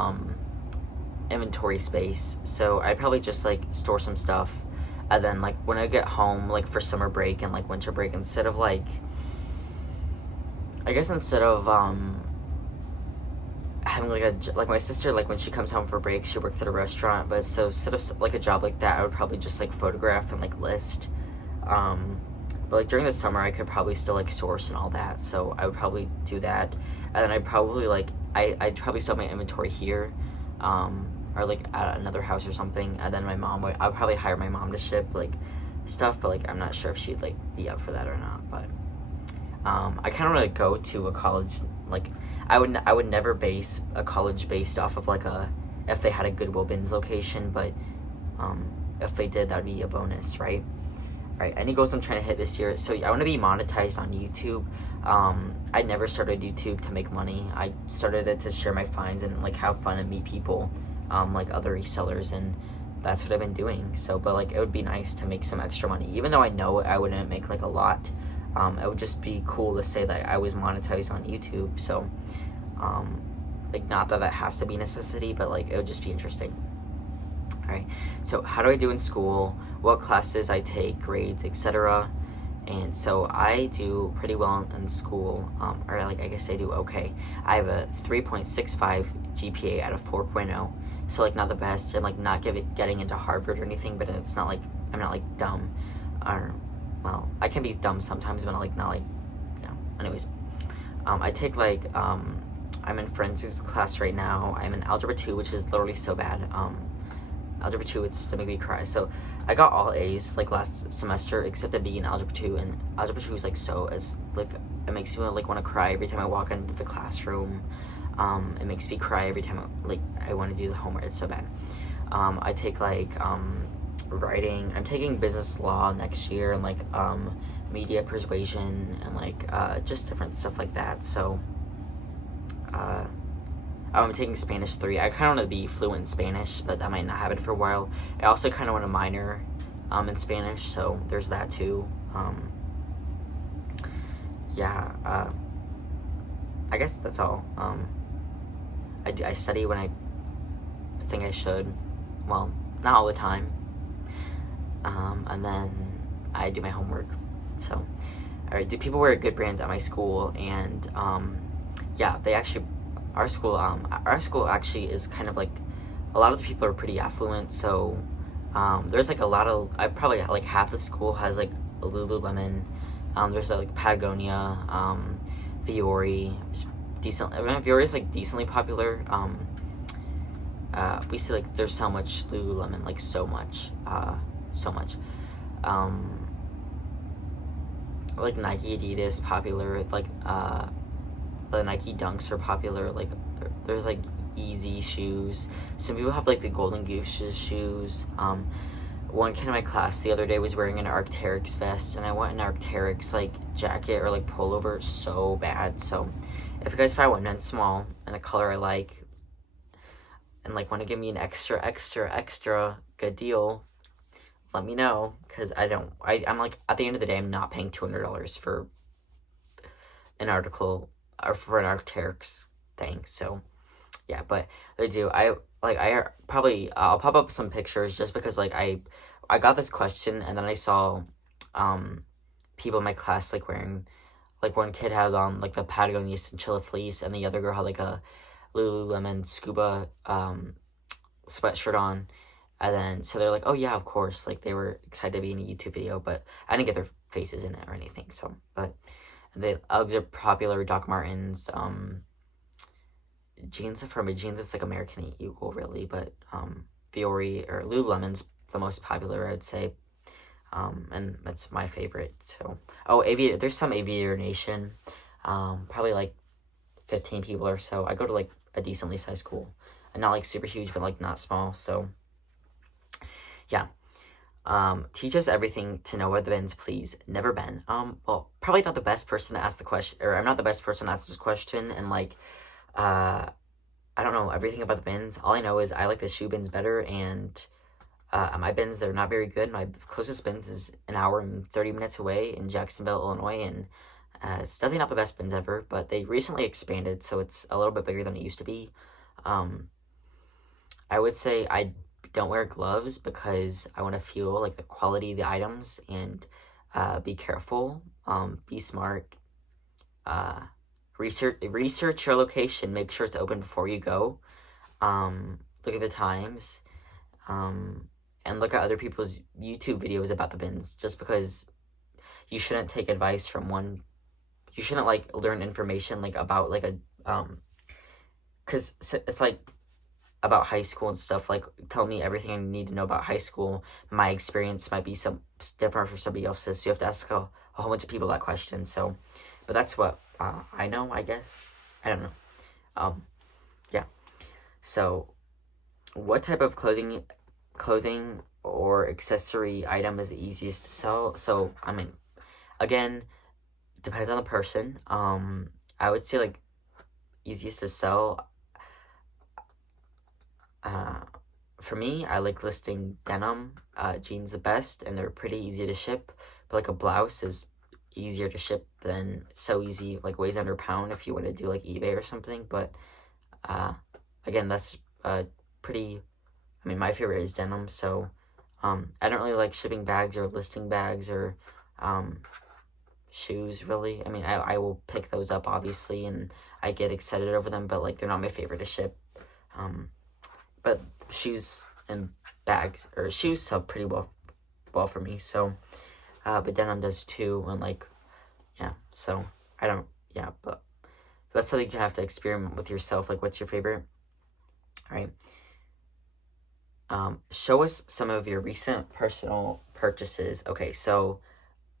inventory space. So I'd probably just like store some stuff, and then like when I get home, like for summer break and like winter break, instead of having like my sister, like when she comes home for break, she works at a restaurant, but so instead of like a job like that, I would probably just like photograph and like list. But like during the summer, I could probably still like source and all that, so I would probably do that. And then I'd probably like I'd probably sell my inventory here, or like at another house or something. And then I'd probably hire my mom to ship like stuff, but like I'm not sure if she'd like be up for that or not. But I kind of want to go to a college, like I would never base a college based off of like if they had a Goodwill Bins location, but if they did, that'd be a bonus, right? All right, any goals I'm trying to hit this year? So I want to be monetized on YouTube. I never started YouTube to make money. I started it to share my finds and like have fun and meet people, like other resellers, and that's what I've been doing. So, but like it would be nice to make some extra money, even though I know I wouldn't make like a lot. It would just be cool to say that I was monetized on YouTube. So, like not that it has to be a necessity, but like it would just be interesting. Alright, so how do I do in school, what classes I take, grades, etc. And so I do pretty well in school, or like I guess I do okay. I have a 3.65 GPA out of 4.0, so like not the best, and like not getting into Harvard or anything, but it's not like I'm not like dumb, or well, I can be dumb sometimes, but not like yeah. Anyways, I take like I'm in forensics class right now. I'm in algebra 2, which is literally so bad. Algebra 2, it's to make me cry. So I got all A's like last semester except a B in algebra 2, and algebra 2 is like it makes me like want to cry every time I walk into the classroom. It makes me cry every time I want to do the homework. It's so bad. I take like writing. I'm taking business law next year, and like media persuasion, and like just different stuff like that. So I'm taking Spanish 3. I kind of want to be fluent in Spanish, but that might not happen for a while. I also kind of want to minor in Spanish, so there's that too. I guess that's all. I study when I think I should. Well, not all the time. And then I do my homework. So, alright, do people wear good brands at my school? And yeah, they actually. Our school actually is kind of like, a lot of the people are pretty affluent, so there's like a lot of, I probably like half the school has like a Lululemon. There's like Patagonia, Viore, decent. I mean, Viore is like decently popular. We see like there's so much Lululemon, like so much. Like Nike, Adidas popular, like the Nike Dunks are popular. Like there's like Yeezy shoes. Some people have like the Golden Goose shoes. One kid in my class the other day was wearing an Arc'teryx vest, and I want an Arc'teryx like jacket or like pullover so bad. So if you guys find one in small and a color I like, and like want to give me an extra good deal, let me know, because I'm like, at the end of the day, I'm not paying $200 for an article or for an Arc'teryx thing. So yeah, but they do. I'll pop up some pictures just because like I got this question, and then I saw people in my class like wearing, like one kid had on like the Patagonia Chinchilla fleece, and the other girl had like a Lululemon scuba sweatshirt on. And then so they're like, oh yeah, of course, like they were excited to be in a YouTube video, but I didn't get their faces in it or anything. So but the Uggs are popular, Doc Martens, jeans it's like American Eagle really, but Fiore or Lululemon's the most popular, I'd say, and that's my favorite. So there's some Aviator Nation, probably like 15 people or so. I go to like a decently sized school, and not like super huge, but like not small. So yeah. Teach us everything to know about the bins, please. Never been. Well, probably not the best person to ask the question, or I'm not the best person to ask this question, and like, I don't know everything about the bins. All I know is I like the shoe bins better, and my bins, they're not very good. My closest bins is an hour and 30 minutes away in Jacksonville, Illinois, and it's definitely not the best bins ever, but they recently expanded, so it's a little bit bigger than it used to be. I would say I don't wear gloves because I want to feel like the quality of the items, and be careful, be smart, research your location, make sure it's open before you go, look at the times, and look at other people's YouTube videos about the bins, just because you shouldn't take advice from one, you shouldn't like learn information like about like because it's like about high school and stuff, like tell me everything I need to know about high school. My experience might be some different from somebody else's, so you have to ask a whole bunch of people that question. So, but that's what I know, I guess. I don't know. Yeah. So, what type of clothing or accessory item is the easiest to sell? So, I mean, again, depends on the person. I would say like easiest to sell. For me, I like listing denim, jeans the best, and they're pretty easy to ship. But like a blouse is easier to ship than so easy, like weighs under a pound if you want to do like eBay or something. But again, that's pretty I mean, my favorite is denim, so I don't really like shipping bags or listing bags or shoes, really. I mean, I will pick those up, obviously, and I get excited over them, but, like, they're not my favorite to ship. But shoes and bags, or shoes sell pretty well for me, so, but denim does too, and, like, yeah, so, I don't, yeah, but that's something you have to experiment with yourself, like, what's your favorite? All right. Show us some of your recent personal purchases. Okay, so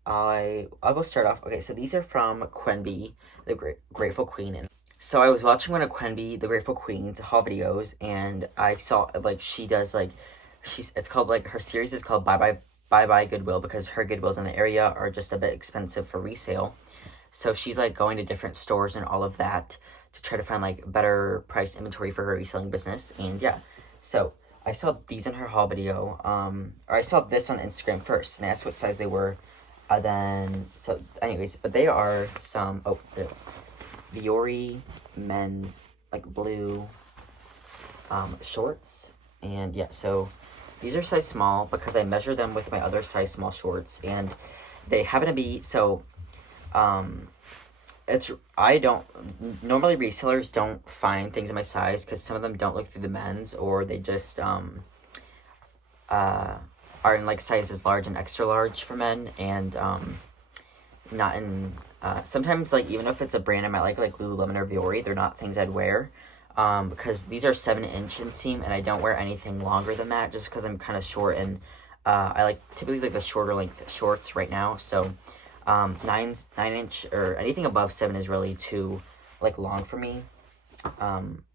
I'll go start off. Okay, so these are from Quenby, the Grateful Queen. And so I was watching one of Quenby, the Grateful Queen's haul videos, and I saw, like, she does, like, it's called, like, her series is called Bye Bye Goodwill, because her Goodwills in the area are just a bit expensive for resale. So she's, like, going to different stores and all of that to try to find, like, better price inventory for her reselling business. And yeah, so I saw these in her haul video. Or I saw this on Instagram first, and I asked what size they were. So anyways, but they are some, they're Viore men's, like, blue shorts. And yeah, so these are size small because I measure them with my other size small shorts, and they happen to be, so normally resellers don't find things in my size because some of them don't look through the men's, or they just are in, like, sizes large and extra large for men, and not in, sometimes, like, even if it's a brand I might like Lululemon or Viore, they're not things I'd wear, because these are 7-inch inseam, and I don't wear anything longer than that, just because I'm kind of short, and I typically like the shorter length shorts right now, so 9-inch or anything above 7 is really too, like, long for me.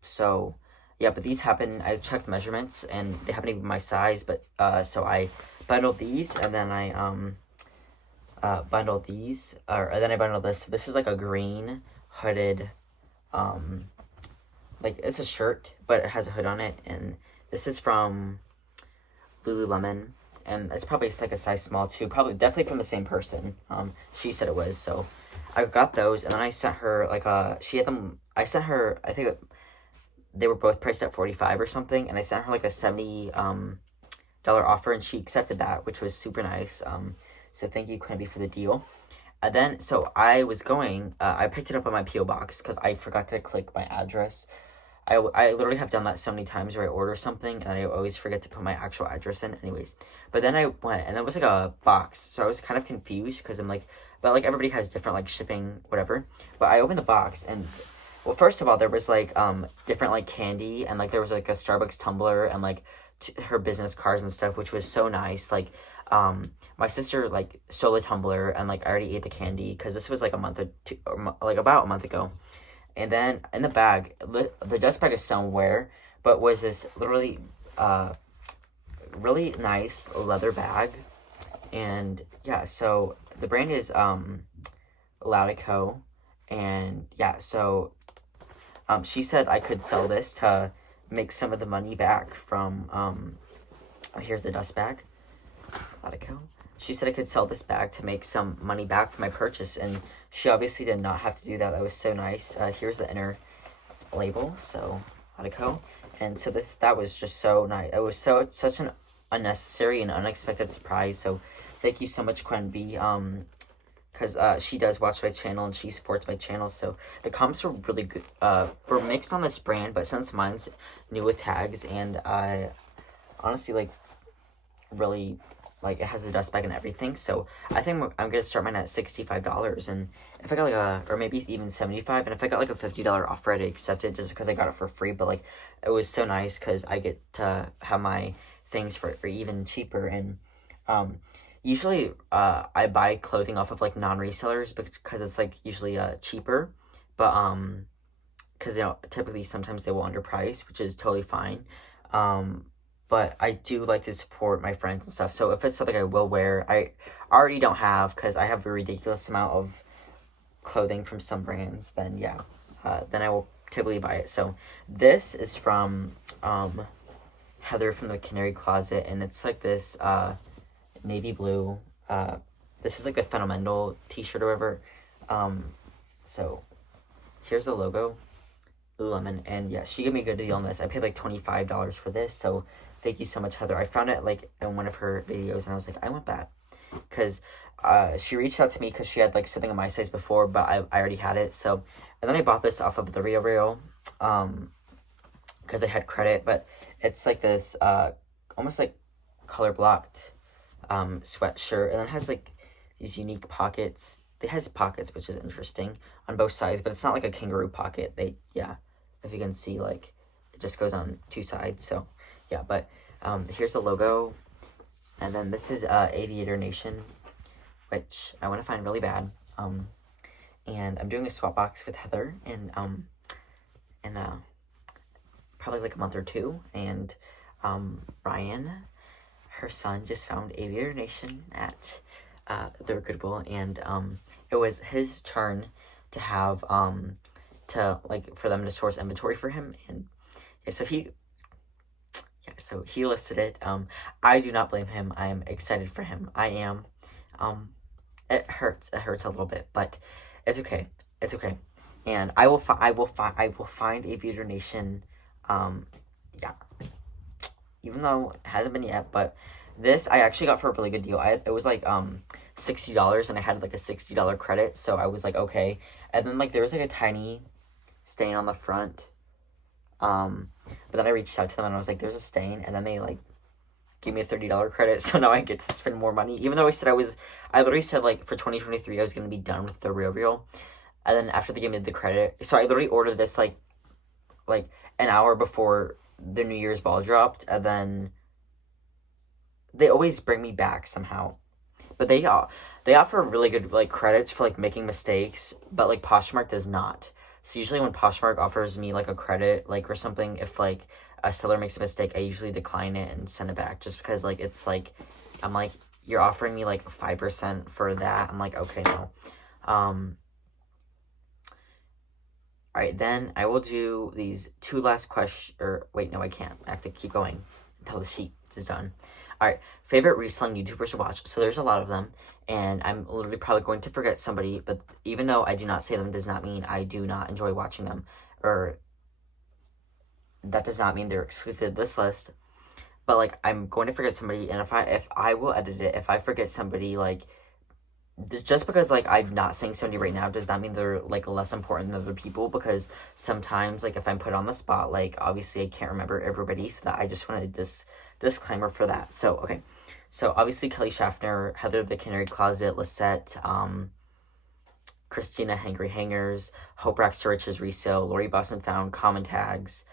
So yeah, but these I checked measurements, and they happen to be my size, but so I bundled these, and then I bundled these, or then I bundled this. So this is, like, a green hooded, like, it's a shirt, but it has a hood on it, and this is from Lululemon, and it's probably, like, a size small too, definitely from the same person. She said it was, so I got those, and then I sent her, like, she had them, I sent her, I think they were both priced at $45 or something, and I sent her, like, a $70 offer, and she accepted that, which was super nice. So thank you, Quenby, for the deal. And then, so I was going, I picked it up on my P.O. box, because I forgot to click my address. I literally have done that so many times where I order something, and I always forget to put my actual address in, anyways. But then I went, and it was, like, a box, so I was kind of confused, because I'm like, but, like, everybody has different, like, shipping, whatever. But I opened the box, and, well, first of all, there was, like, different, like, candy, and, like, there was, like, a Starbucks tumbler, and, like, her business cards and stuff, which was so nice. Like, my sister, like, stole a tumbler, and, like, I already ate the candy, because this was, like, a month or two, or, like, about a month ago. And then in the bag, the dust bag is somewhere, but was this literally, really nice leather bag. And yeah, so the brand is Lautico, and yeah, so she said I could sell this to make some of the money back from here's the dust bag, Lautico. She said I could sell this bag to make some money back for my purchase, and she obviously did not have to do that. That was so nice. Here's the inner label, so Lautico, and so that was just so nice. It was such an unnecessary and unexpected surprise. So thank you so much, Quenby, because she does watch my channel and she supports my channel. So the comments were really good. Were mixed on this brand, but since mine's new with tags, and I honestly, like, really, like, it has the dust bag and everything, so I think I'm gonna start mine at $65, and if I got, like, or maybe even $75, and if I got, like, a $50 offer, I'd accept it just because I got it for free. But, like, it was so nice because I get to have my things for even cheaper. And usually I buy clothing off of, like, non-resellers because it's, like, usually cheaper, but because, you know, typically sometimes they will underprice, which is totally fine. But I do like to support my friends and stuff. So if it's something I will wear, I already don't have, because I have a ridiculous amount of clothing from some brands, then yeah, then I will typically buy it. So this is from Heather from the Canary Closet, and it's like this navy blue. This is like the Fundamental t-shirt or whatever. So here's the logo, Lululemon, and yeah, she gave me a good deal on this. I paid like $25 for this, so thank you so much, Heather. I found it like in one of her videos, and I was like, I want that, because she reached out to me because she had like something in my size before, but I already had it. So, and then I bought this off of the Real, because I had credit, but it's like this almost like color blocked sweatshirt, and it has like these unique pockets. It has pockets, which is interesting on both sides, but it's not like a kangaroo pocket. If you can see, like, it just goes on two sides. So yeah, but here's the logo, and then this is Aviator Nation, which I want to find really bad. And I'm doing a swap box with Heather in probably like a month or two, and Ryan, her son, just found Aviator Nation at their Goodwill, and it was his turn to have to like for them to source inventory for him, and so he listed it. I do not blame him. I am excited for him. I am. It hurts a little bit, but it's okay. And I will find Aviator Nation. Yeah, even though it hasn't been yet, but this I actually got for a really good deal. It was like $60, and I had like a $60 credit, so I was like, okay. And then like there was like a tiny stain on the front, but then I reached out to them and I was like, there's a stain, and then they like gave me a $30 credit, so now I get to spend more money, even though I literally said like for 2023 I was gonna be done with the Real, and then after they gave me the credit, so I literally ordered this like an hour before the New Year's ball dropped, and then they always bring me back somehow. But they offer really good like credits for like making mistakes, but like Poshmark does not. So usually when Poshmark offers me like a credit like or something, if like a seller makes a mistake, I usually decline it and send it back, just because like it's like I'm like, you're offering me like 5% for that. I'm like, okay, no. All right, then I will do these two last questions. Or wait, no, I can't. I have to keep going until the sheet is done. All right, favorite reselling YouTubers to watch. So there's a lot of them, and I'm literally probably going to forget somebody, but even though I do not say them, does not mean I do not enjoy watching them, or that does not mean they're excluded this list. But like, I'm going to forget somebody, and if I will edit it, if I forget somebody, like, just because like I'm not saying somebody right now does not mean they're like less important than other people, because sometimes like if I'm put on the spot, like obviously I can't remember everybody, so that I just wanted this disclaimer for that. So okay, so obviously Kelly Schaffner, Heather the Canary Closet, Lisette, Christina Hangry Hangers, Hope Racks to Riches Resale, Lori Boston Found, Common Tags,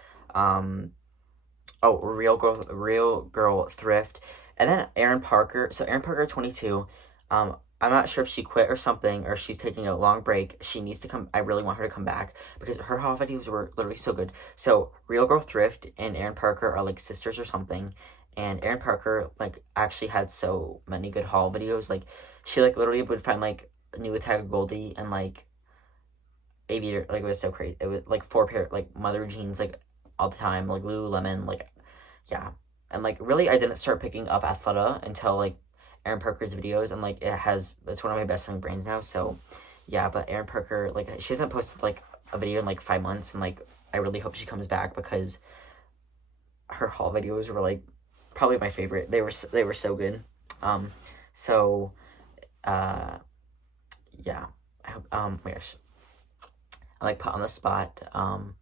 Real Girl Thrift, and then Erin Parker. So Erin Parker 22. I'm not sure if she quit or something, or she's taking a long break. She needs to come. I really want her to come back, because her haul videos were literally so good. So Real Girl Thrift and Erin Parker are like sisters or something. And Erin Parker like actually had so many good haul videos. Like she like literally would find like a new attack of Goldie and like Aviator. Like it was so crazy. It was like 4 pair like mother jeans like all the time, like Lululemon, like yeah. And like really I didn't start picking up Athleta until like Erin Parker's videos, and like it's one of my best selling brands now. So yeah, but Erin Parker, like she hasn't posted like a video in like 5 months, and like I really hope she comes back, because her haul videos were like probably my favorite. They were so good. So yeah, I hope my gosh, I like put on the spot, and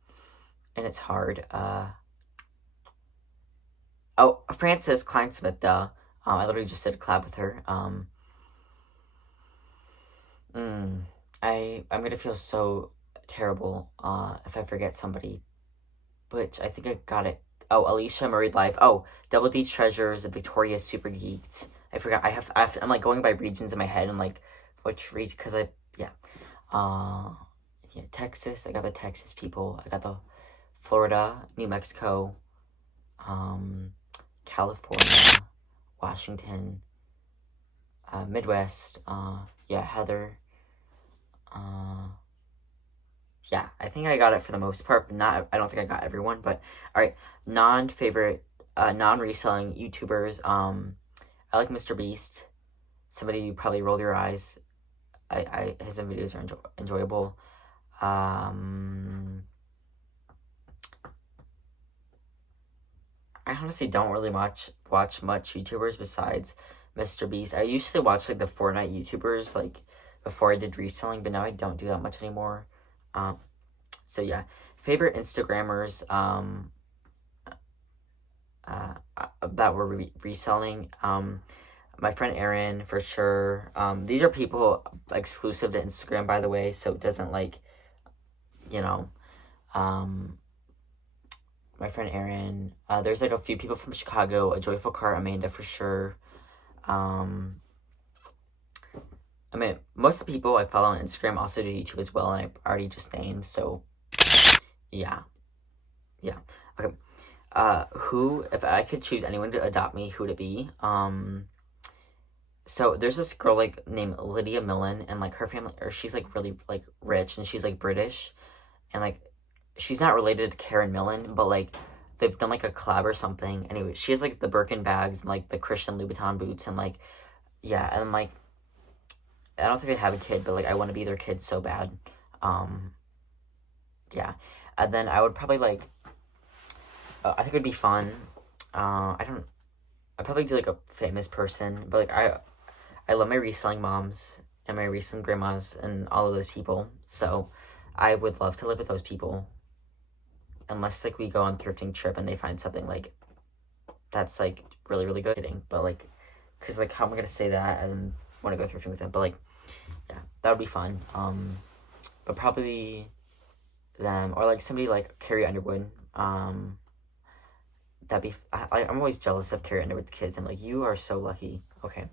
it's hard. Frances Kleinsmith, duh. I literally just did a collab with her. I'm gonna feel so terrible if I forget somebody, which I think I got it. Oh, Alicia Murray Live. Oh, Double D's Treasures, Victoria Super Geeked. I forgot. I'm like going by regions in my head, and like which region, because Texas. I got the Texas people. I got the Florida, New Mexico, California, Washington, Midwest, Heather, I think I got it for the most part, but I don't think I got everyone, but, alright, non-reselling YouTubers, I like Mr. Beast. Somebody you probably rolled your eyes. His videos are enjoyable. I honestly don't really watch much YouTubers besides Mr. Beast. I used to watch like the Fortnite YouTubers like before I did reselling, but now I don't do that much anymore. So yeah, favorite Instagrammers that were reselling. My friend Erin for sure. These are people exclusive to Instagram, by the way, so it doesn't like, you know, my friend Erin. There's like a few people from Chicago, a Joyful Car, Amanda for sure. I mean, most of the people I follow on Instagram also do YouTube as well, and I already just named, so yeah. Okay. Who, if I could choose anyone to adopt me, who would it be? So there's this girl like named Lydia Millen, and like her family, or she's like really like rich, and she's like British, and like she's not related to Karen Millen, but like they've done like a collab or something. Anyway, she has like the Birkin bags and like the Christian Louboutin boots, and like yeah, and like I don't think they have a kid, but like I want to be their kid so bad. Yeah, and then I would probably like I think it would be fun. I'd probably do like a famous person, but like I love my reselling moms and my reselling grandmas and all of those people. So I would love to live with those people. Unless like we go on thrifting trip and they find something like that's like really really good. But like, cause like how am I gonna say that and want to go thrifting with them? But like, yeah, that would be fun. But probably them or like somebody like Carrie Underwood. That'd be. I'm always jealous of Carrie Underwood's kids. I'm like, you are so lucky. Okay.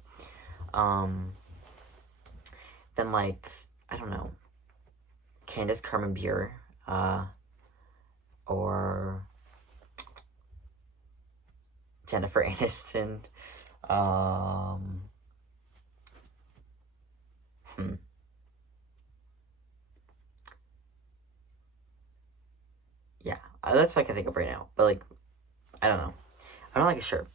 Then like I don't know, Candace Carmen Beer, or Jennifer Aniston. Yeah, that's what I can think of right now. But like, I don't know. I'm not like sure.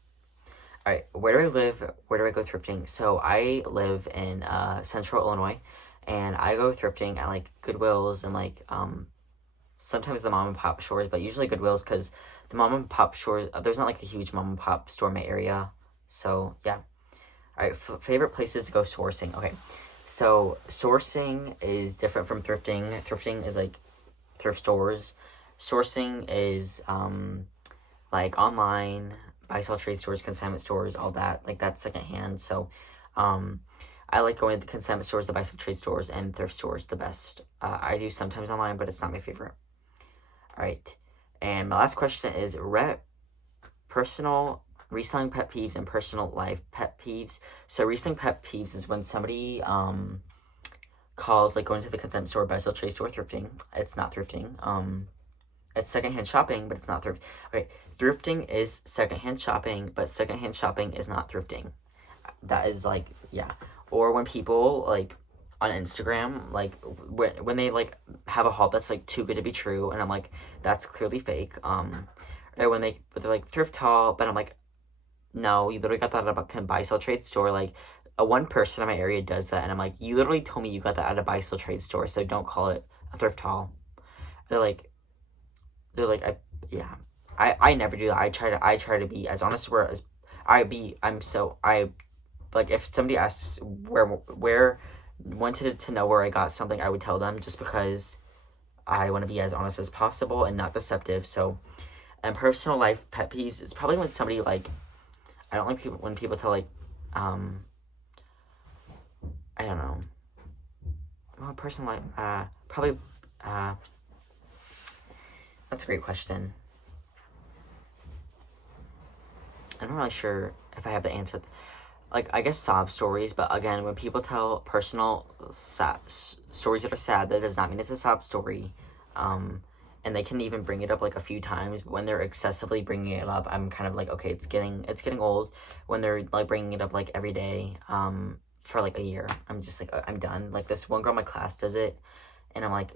All right, where do I live? Where do I go thrifting? So I live in Central Illinois, and I go thrifting at like Goodwills and like sometimes the mom and pop stores, but usually Goodwills because the mom and pop stores there's not like a huge mom and pop store in my area. So yeah. All right, favorite places to go sourcing. Okay, so sourcing is different from thrifting. Thrifting is like thrift stores. Sourcing is like online buy sell trade stores, consignment stores, all that. Like that's secondhand. So I like going to the consignment stores, the buy sell trade stores, and thrift stores the best. I do sometimes online, but it's not my favorite. All right, and my last question is personal reselling pet peeves and personal life pet peeves. So reselling pet peeves is when somebody calls like going to the consignment store, buy sell trade store, thrifting. It's not thrifting. It's secondhand shopping, but it's not thrift. Okay, thrifting is secondhand shopping, but secondhand shopping is not thrifting. That is like, yeah. Or when people like on Instagram, like when they like have a haul that's like too good to be true, and I'm like, that's clearly fake. Or when they're like thrift haul, but I'm like, no, you literally got that at a buy sell trade store. Like a one person in my area does that, and I'm like, you literally told me you got that at a buy sell trade store, so don't call it a thrift haul. They're like, I never do that. I try to be as honest as like if somebody asks where wanted to know where I got something, I would tell them just because I want to be as honest as possible and not deceptive. So, and personal life pet peeves is probably when somebody like I don't like when people tell like I don't know. Well, personal life probably that's a great question. I'm not really sure if I have the answer. Like, I guess sob stories, but again, when people tell personal stories that are sad, that does not mean it's a sob story. And they can even bring it up like a few times, but when they're excessively bringing it up, I'm kind of like, okay, it's getting old. When they're like bringing it up like every day, for like a year, I'm just like, I'm done. Like this one girl in my class does it, and I'm like,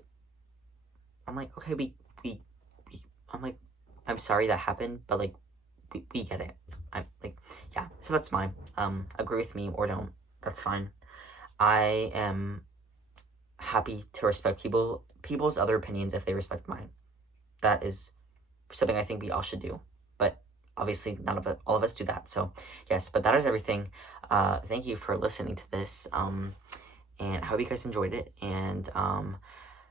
okay, I'm like, I'm sorry that happened, but like, we get it. I'm like, yeah. So that's mine. Agree with me or don't. That's fine. I am happy to respect people's other opinions if they respect mine. That is something I think we all should do. But obviously all of us do that. So yes, but that is everything. Thank you for listening to this. And I hope you guys enjoyed it. And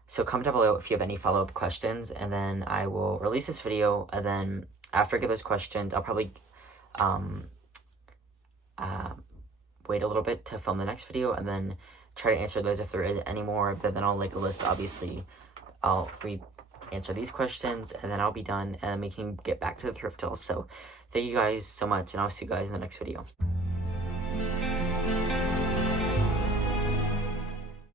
so comment down below if you have any follow-up questions, and then I will release this video, and then after I get those questions, I'll probably wait a little bit to film the next video, and then try to answer those if there is any more. But then I'll like a list. Obviously, I'll answer these questions, and then I'll be done, and then we can get back to the thrift hauls. So thank you guys so much, and I'll see you guys in the next video.